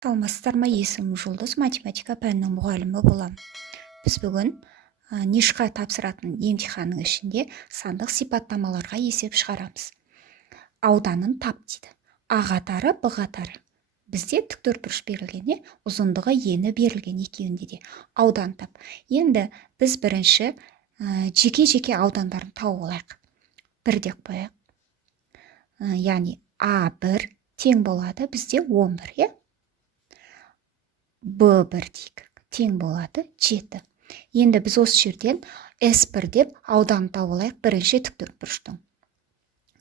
Саламатсыздар ма? Есімім Жұлдыз, математика пәнінің мұғалімі боламын. Біз бүгін нишқа тапсыратын емтиханның ішінде сандық сипаттамаларға есеп шығарамыз. Ауданын тап дейді. А қатары, Б қатары. Бізде тіктөртбұрыш берілген, ұзындығы ені берілген екеуінде де. Аудан тап. Енді біз бірінші жеке-жеке аудандарын тауып алайық. Бір деп қояйық. Яғни А1 тең болады бізде 11, Б1 дейік, тең болады 7. Енді біз осы жерден S1 деп ауданын тауып алайық бірінші тіктөртбұрыштың.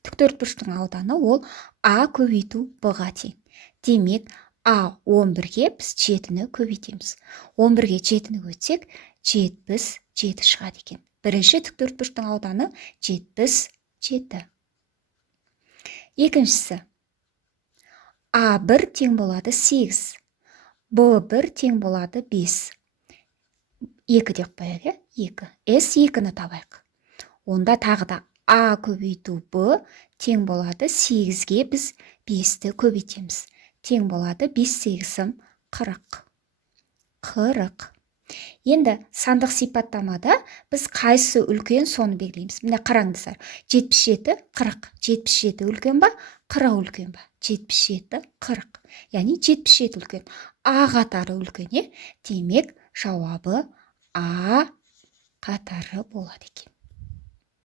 Тіктөртбұрыштың ауданы ол А көбейту Б-ға тең. Демек, А11-ге біз 7-ні көбейтеміз. 11-ге 7-ні көтсек, 77 шығады екен. Бірінші тіктөртбұрыштың ауданы 77. Екіншісі, А1 тең болады 8. Б1 тең болады 5. 2 деп қояйық, 2. S2-ні табайық. Онда тағы да А көбейту Б тең болады 8-ге біз 5-ті көбейтеміз. Тең болады 5-8 40. 40. Енді сандық сипаттамада біз қайсы үлкен соны белгілейміз. Міне қараңыздар. 77, 40. 77 үлкен ба? 40 үлкен ба? 77, 40. Яғни 77 үлкен. А қатары үлкен, Демек, жауабы А қатары болады екен.